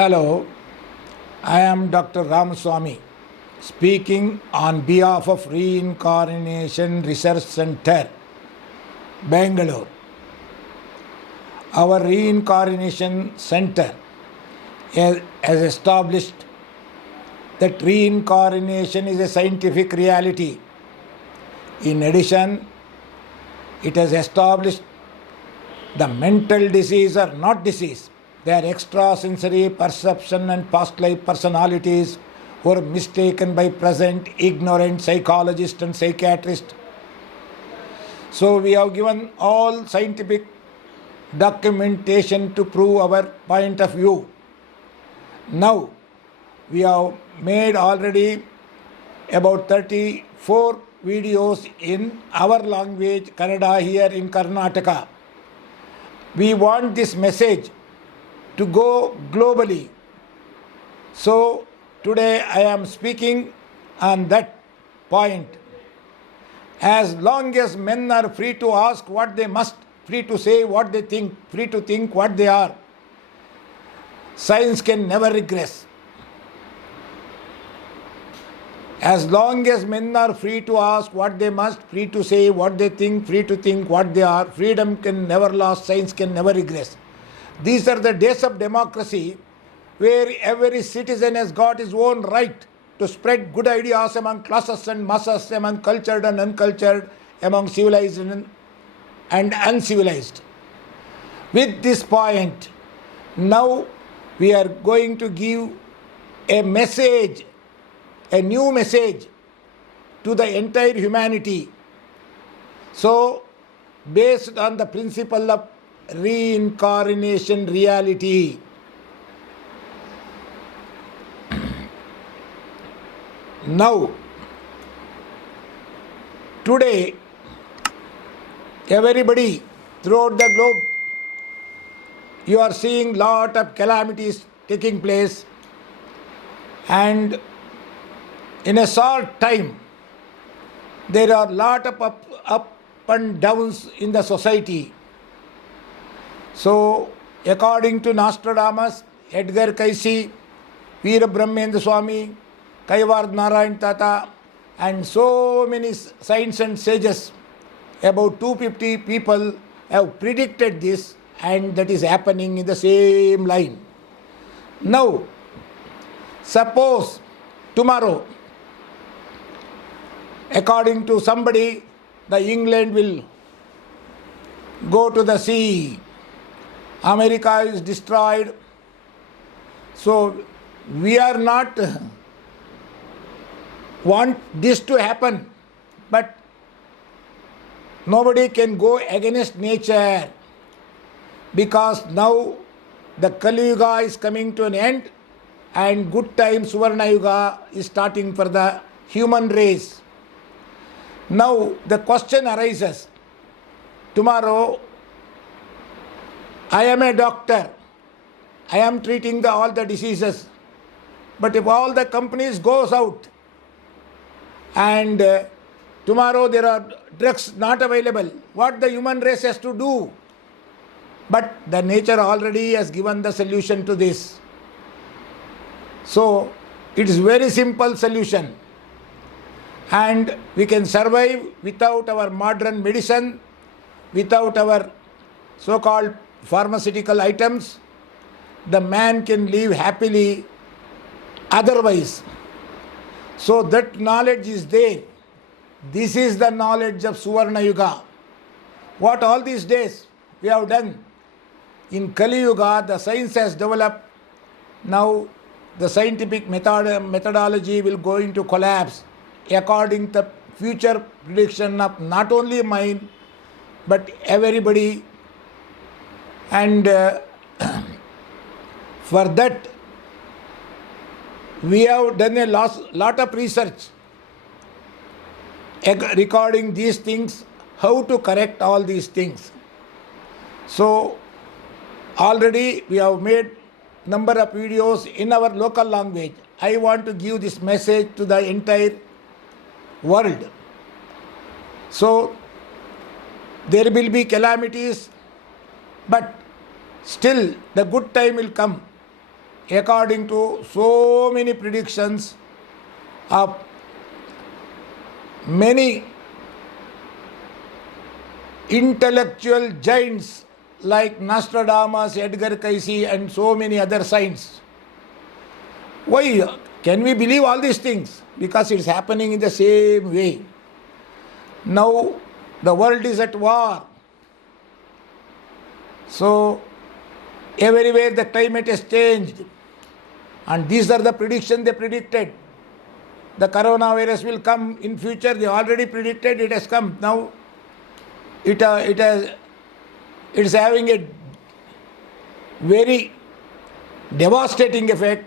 Hello, I am Dr. Ramaswamy speaking on behalf of Reincarnation Research Center, Bangalore. Our Reincarnation Center has established that reincarnation is a scientific reality. In addition, it has established the mental disease are not disease. They are extrasensory perception and past life personalities who are mistaken by present ignorant psychologists and psychiatrists. So we have given all scientific documentation to prove our point of view. Now we have made already about 34 videos in our language, Kannada, here in Karnataka. We want this message to go globally. So today I am speaking on that point. As long as men are free to ask what they must, free to say what they think, free to think what they are, science can never regress. As long as men are free to ask what they must, free to say what they think, free to think what they are, freedom can never last, science can never regress. These are the days of democracy where every citizen has got his own right to spread good ideas among classes and masses, among cultured and uncultured, among civilized and uncivilized. With this point, now we are going to give a message, a new message to the entire humanity. So, based on the principle of reincarnation reality. Now, today, everybody throughout the globe, you are seeing lot of calamities taking place, and in a short time, there are lot of up and downs in the society. So, according to Nostradamus, Edgar Cayce, Veera Brahmendra Swami, Kaivar Narayan Tata, and so many saints and sages, about 250 people have predicted this, and that is happening in the same line. Now, suppose tomorrow, according to somebody, the England will go to the sea. America is destroyed. So we are not want this to happen, but nobody can go against nature, because now the Kali Yuga is coming to an end and good time Suvarna Yuga is starting for the human race. Now the question arises, tomorrow I am a doctor, I am treating all the diseases, but if all the companies goes out and tomorrow there are drugs not available, what the human race has to do? But the nature already has given the solution to this. So it is very simple solution, and we can survive without our modern medicine, without our so-called pharmaceutical items. The man can live happily otherwise. So that knowledge is there. This is the knowledge of Suvarna Yuga. What all these days we have done. In Kali Yuga, the science has developed. Now the scientific methodology will go into collapse according to future prediction of not only mine but everybody. And for that, we have done a lot of research regarding these things, how to correct all these things. So, already we have made number of videos in our local language. I want to give this message to the entire world. So, there will be calamities, but still the good time will come. according to so many predictions of many intellectual giants like Nostradamus, Edgar Cayce and so many other saints. Why can we believe all these things? Because it's happening in the same way. Now the world is at war. So everywhere the climate has changed. And these are the predictions they predicted. The coronavirus will come in future. They already predicted it has come. Now it is having a very devastating effect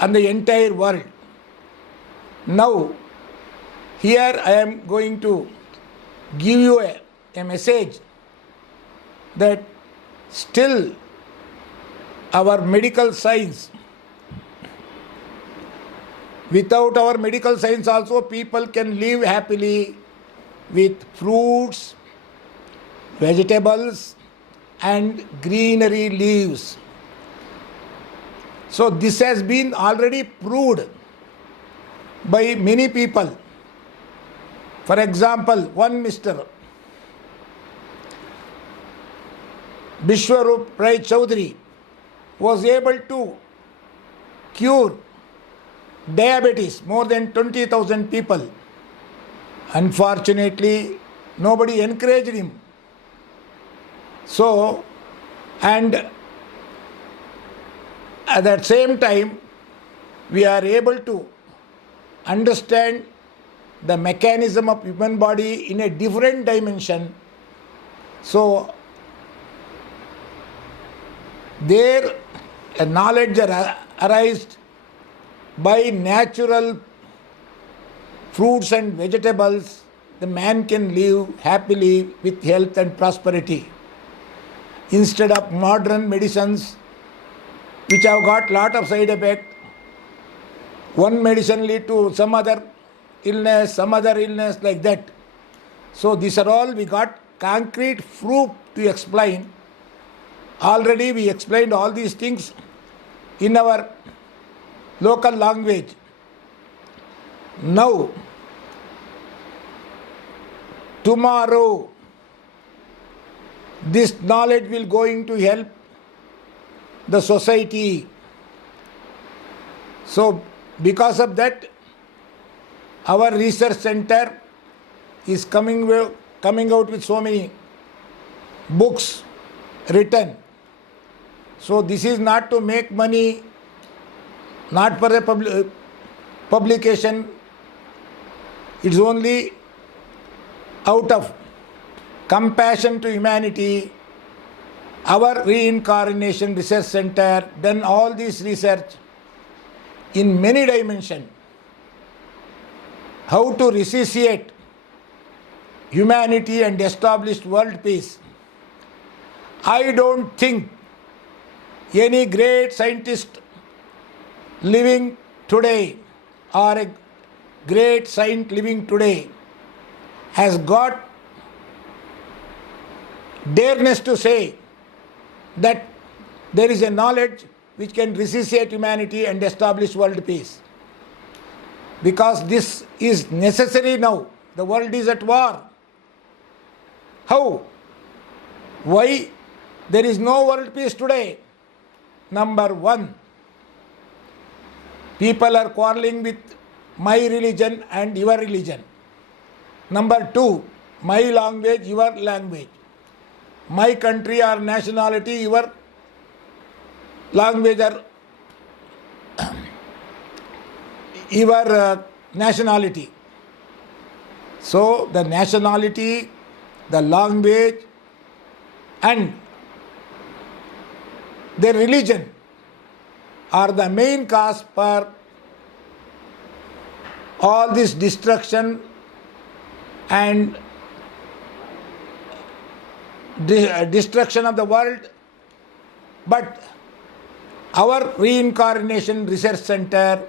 on the entire world. Now here I am going to give you a message that still our medical science, without our medical science also people can live happily with fruits, vegetables and greenery leaves. So this has been already proved by many people. For example, one Mr. Bishwarup Rai Chaudhary was able to cure diabetes, more than 20,000 people. Unfortunately, nobody encouraged him. So, and at that same time, we are able to understand the mechanism of human body in a different dimension. So, there a knowledge arises by natural fruits and vegetables. The man can live happily with health and prosperity, instead of modern medicines which have got lot of side effect. One medicine lead to some other illness, like that. So these are all we got concrete proof to explain. Already we explained all these things in our local language. Now, tomorrow, this knowledge will going to help the society. So, because of that, our research center is coming out with so many books written. So this is not to make money, not for a publication. It's only out of compassion to humanity. Our Reincarnation Research Center done all this research in many dimensions. How to resuscitate humanity and establish world peace. I don't think any great scientist living today or a great saint living today has got dareness to say that there is a knowledge which can resuscitate humanity and establish world peace. Because this is necessary now. The world is at war. How? Why there is no world peace today? Number one, people are quarreling with my religion and your religion. Number two, my language, your language. My country or nationality, your language or your nationality. So the nationality, the language and their religion are the main cause for all this destruction and destruction of the world. But our Reincarnation Research Center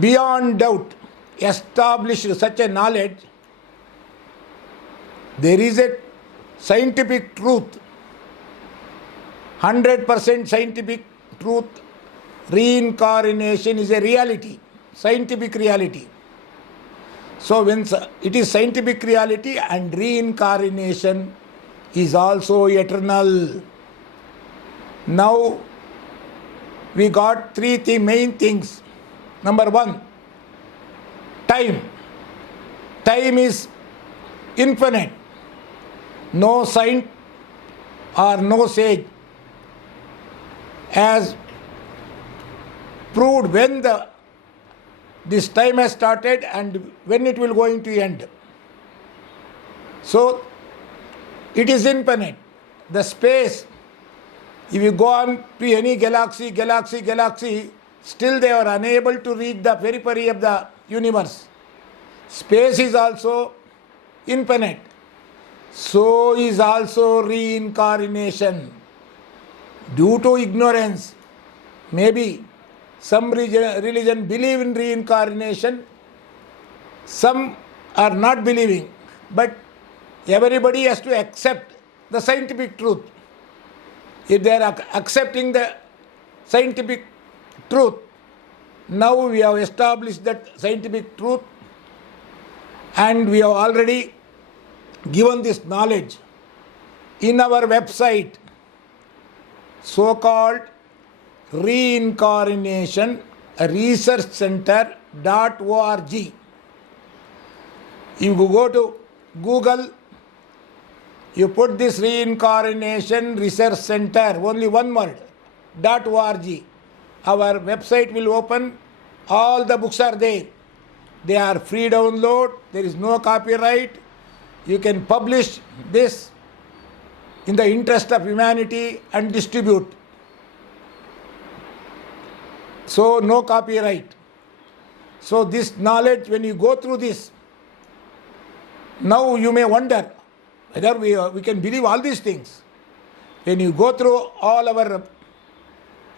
beyond doubt established such a knowledge. There is a scientific truth 100% scientific truth, reincarnation is a reality, scientific reality. So when it is scientific reality, and reincarnation is also eternal. Now we got three main things. Number one, time. Time is infinite. No saint or no sage has proved when this time has started and when it will going to end. So it is infinite. The space, if you go on to any galaxy, still they are unable to reach the periphery of the universe. Space is also infinite. So is also reincarnation. Due to ignorance, maybe some religion believe in reincarnation, some are not believing, but everybody has to accept the scientific truth. If they are accepting the scientific truth, now we have established that scientific truth, and we have already given this knowledge in our website, so-called Reincarnation Research Center.org. If you go to Google, you put this Reincarnation Research Center, only one word, .org. Our website will open, all the books are there. They are free download, there is no copyright. You can publish this in the interest of humanity and distribute. So no copyright. So this knowledge, when you go through this, now you may wonder whether we can believe all these things. When you go through all our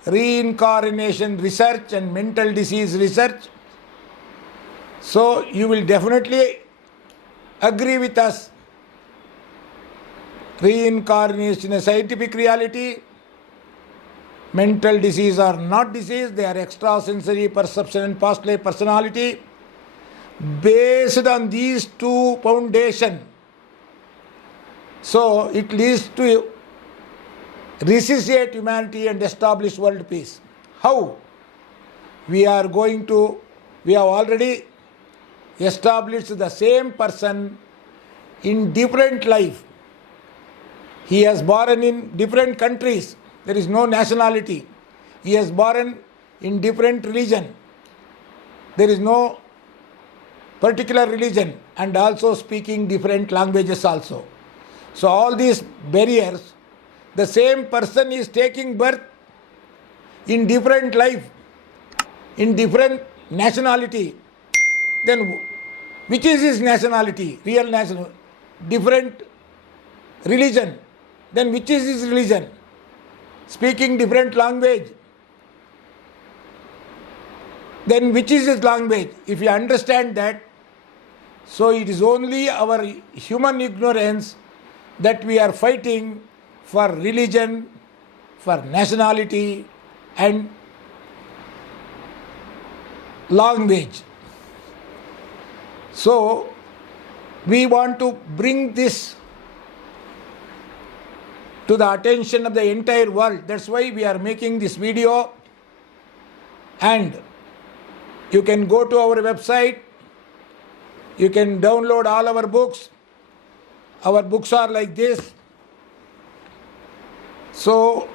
reincarnation research and mental disease research, so you will definitely agree with us. Reincarnation is a scientific reality. Mental disease are not disease, they are extrasensory perception and past life personality. Based on these two foundations, so it leads to resuscitate humanity and establish world peace. How? We have already established the same person in different life. He has born in different countries. There is no nationality. He has born in different religion. There is no particular religion, and also speaking different languages also. So all these barriers, the same person is taking birth in different life, in different nationality. Then which is his nationality? Real national. Different religion. Then which is his religion? Speaking different language. Then which is his language? If you understand that, so it is only our human ignorance that we are fighting for religion, for nationality and language. So we want to bring this to the attention of the entire world. That's why we are making this video, and you can go to our website, you can download all our books. Our books are like this. So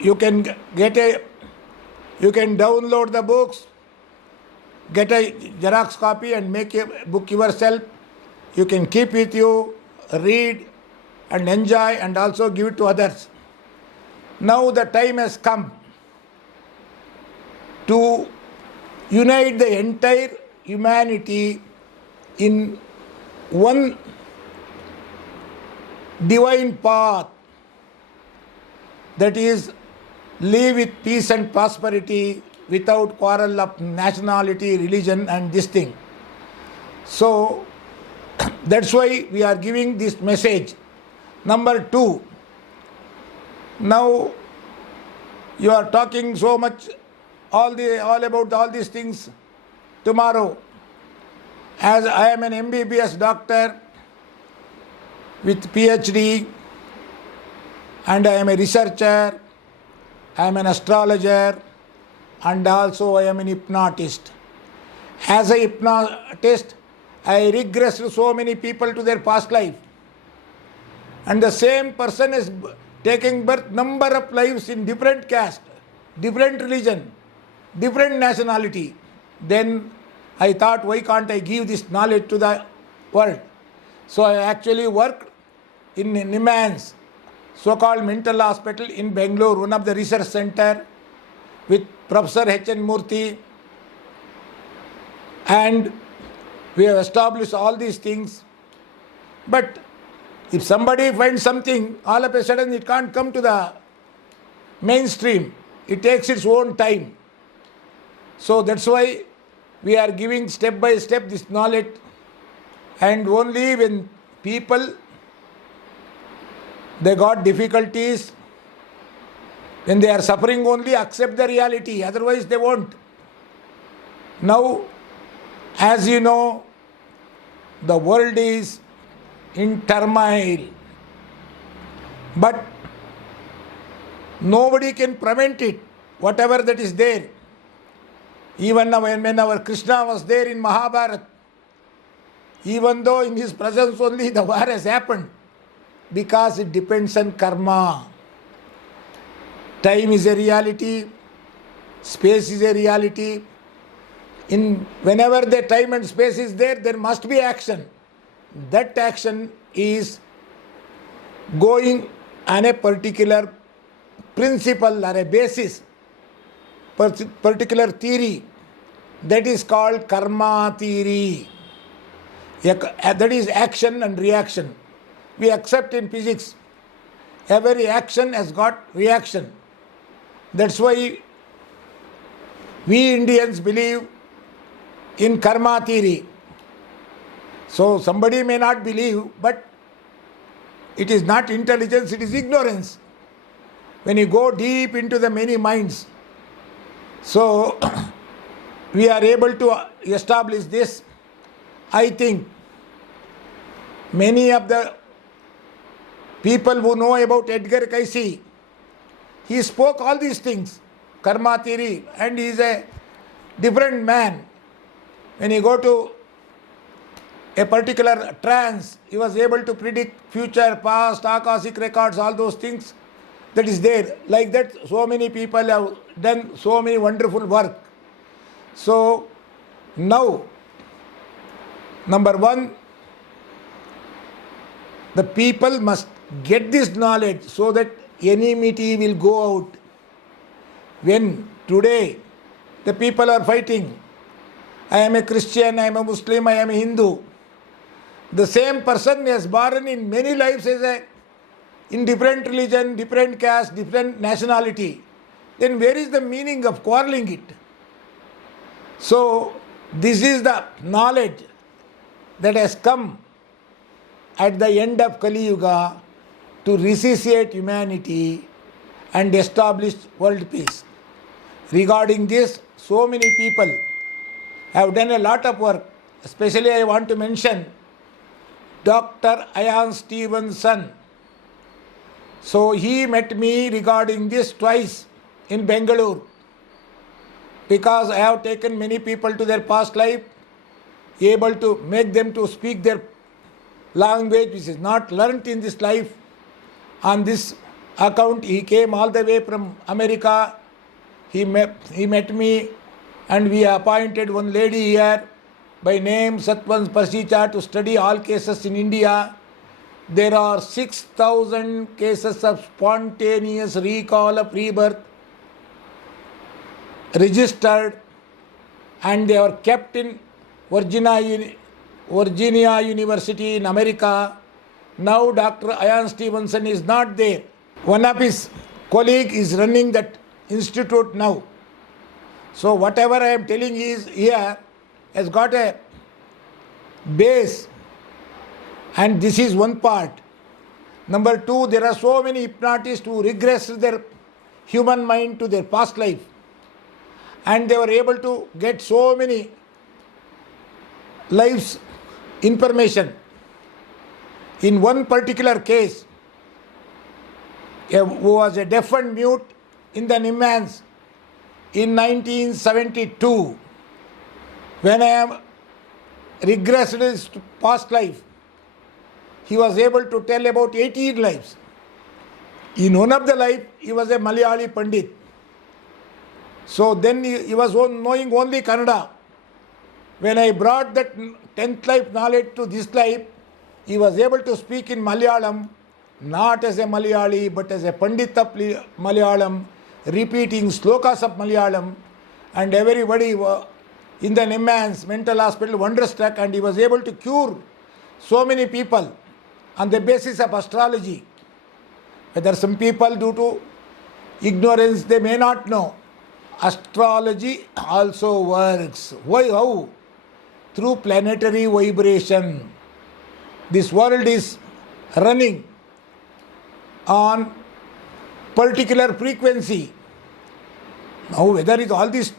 you can download the books, get a Xerox copy and make a book yourself. You can keep with you, read and enjoy, and also give it to others. Now the time has come to unite the entire humanity in one divine path, that is, live with peace and prosperity without quarrel of nationality, religion and this thing. So that's why we are giving this message. Number two, now You are talking so much all about all these things tomorrow. As I am an MBBS doctor with PhD, and I am a researcher, I am an astrologer, and also I am an hypnotist. As a hypnotist, I regressed so many people to their past life. And the same person is taking birth number of lives in different caste, different religion, different nationality. Then I thought, why can't I give this knowledge to the world? So I actually worked in Niman's so-called mental hospital in Bangalore, one of the research center, with Professor H.N. Murthy, and we have established all these things. But if somebody finds something, all of a sudden it can't come to the mainstream. It takes its own time. So that's why we are giving step by step this knowledge, and only when people, they got difficulties, when they are suffering, only accept the reality, otherwise they won't. Now, as you know, the world is in turmoil, but nobody can prevent it, whatever that is there. Even when our Krishna was there in Mahabharata, even though in his presence only the war has happened, because it depends on karma. Time is a reality, space is a reality. Whenever the time and space is there, there must be action. That action is going on a particular principle or a basis, particular theory. That is called karma theory. That is action and reaction. We accept in physics, every action has got reaction. That's why we Indians believe in karma theory. So somebody may not believe, but it is not intelligence, it is ignorance. When you go deep into the many minds, so we are able to establish this. I think many of the people who know about Edgar Cayce, he spoke all these things, karma theory, and he is a different man. When you go to a particular trance, he was able to predict future, past, akashic records, all those things that is there. Like that, so many people have done so many wonderful work. So now, number one, the people must get this knowledge so that enmity will go out. When today the people are fighting, I am a Christian, I am a Muslim, I am a Hindu. The same person is born in many lives in different religion, different caste, different nationality. Then where is the meaning of quarreling it? So this is the knowledge that has come at the end of Kali Yuga to resuscitate humanity and establish world peace. Regarding this, so many people have done a lot of work. Especially I want to mention Dr. Ian Stevenson. So he met me regarding this twice in Bangalore, because I have taken many people to their past life, able to make them to speak their language which is not learnt in this life. On this account, he came all the way from America. He met me, and we appointed one lady here by name Satwan Parsicha to study all cases in India. There are 6,000 cases of spontaneous recall of rebirth registered, and they are kept in Virginia University in America. Now Dr. Ian Stevenson is not there. One of his colleague is running that institute now. So whatever I am telling is here has got a base, and this is one part. Number two, there are so many hypnotists who regress their human mind to their past life, and they were able to get so many lives information. In one particular case, who was a deaf and mute in the Nimmans in 1972, when I am regressed his past life, he was able to tell about 18 lives. In one of the life, he was a Malayali Pandit. So then he was knowing only Kannada. When I brought that 10th life knowledge to this life, he was able to speak in Malayalam, not as a Malayali, but as a Pandit of Malayalam, repeating slokas of Malayalam, and everybody in the Nimmans mental hospital wonderstruck, and he was able to cure so many people on the basis of astrology. Whether some people, due to ignorance, they may not know, astrology also works. Why? How? Through planetary vibration. This world is running on particular frequency. Now, whether all this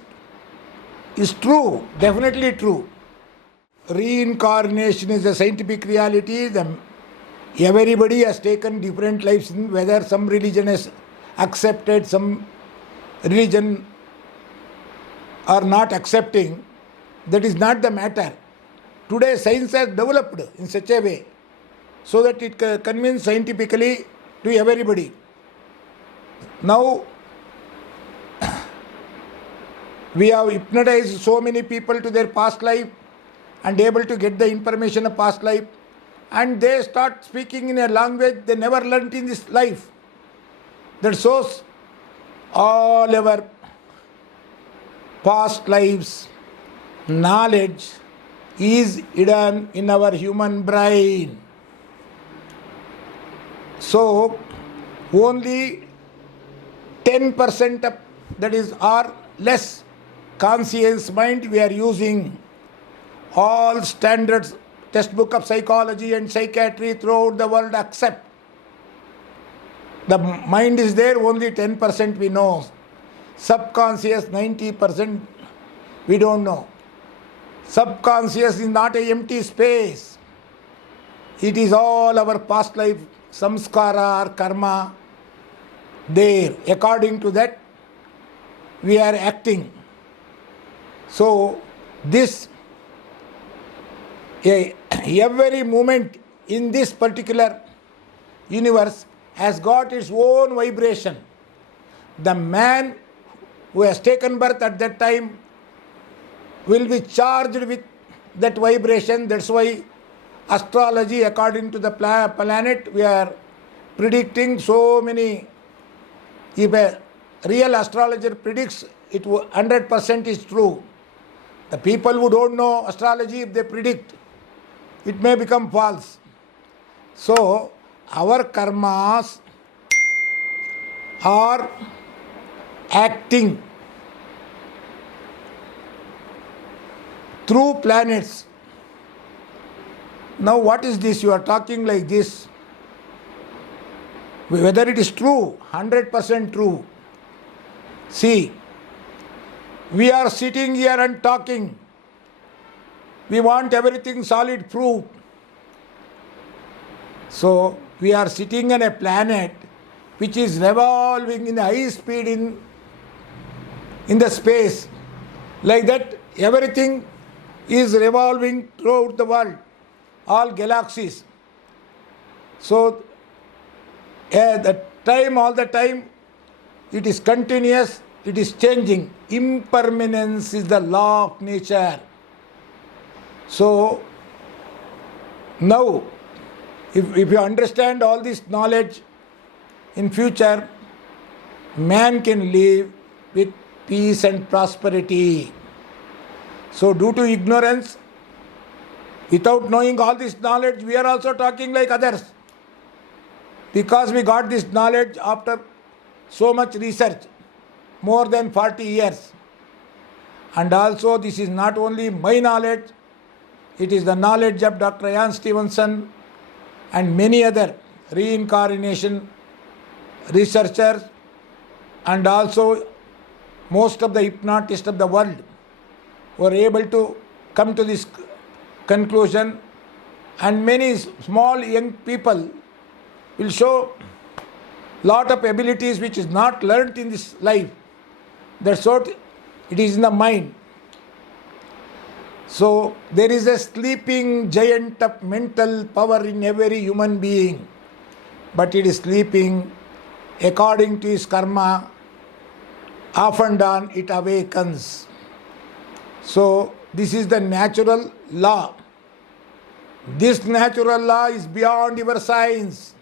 is true, definitely true. Reincarnation is a scientific reality. Everybody has taken different lives, whether some religion has accepted, some religion are not accepting. That is not the matter. Today science has developed in such a way so that it conveys scientifically to everybody. Now we have hypnotized so many people to their past life and able to get the information of past life, and they start speaking in a language they never learnt in this life. That shows all our past lives knowledge is hidden in our human brain. So only 10% of that is our less conscious mind we are using. All standards textbook of psychology and psychiatry throughout the world accept. The mind is there, only 10% we know. Subconscious 90% we don't know. Subconscious is not an empty space. It is all our past life samskara or karma there. According to that, we are acting. So this every moment in this particular universe has got its own vibration. The man who has taken birth at that time will be charged with that vibration. That's why astrology, according to the planet, we are predicting so many. If a real astrologer predicts, it 100% is true. The people who don't know astrology, if they predict, it may become false. So our karmas are acting through planets. Now what is this? You are talking like this. Whether it is true, 100% true. See, we are sitting here and talking. We want everything solid proof. So we are sitting on a planet which is revolving in high speed in the space. Like that, everything is revolving throughout the world, all galaxies. So all the time, it is continuous, it is changing. Impermanence is the law of nature. So now, if you understand all this knowledge, in future, man can live with peace and prosperity. So due to ignorance, without knowing all this knowledge, we are also talking like others. Because we got this knowledge after so much research, more than 40 years. And also this is not only my knowledge, it is the knowledge of Dr. Ian Stevenson and many other reincarnation researchers and also most of the hypnotists of the world were able to come to this conclusion, and many small young people will show lot of abilities which is not learnt in this life. That's what it is in the mind. So there is a sleeping giant of mental power in every human being, but it is sleeping according to his karma. Off and on it awakens. So this is the natural law. This natural law is beyond your science.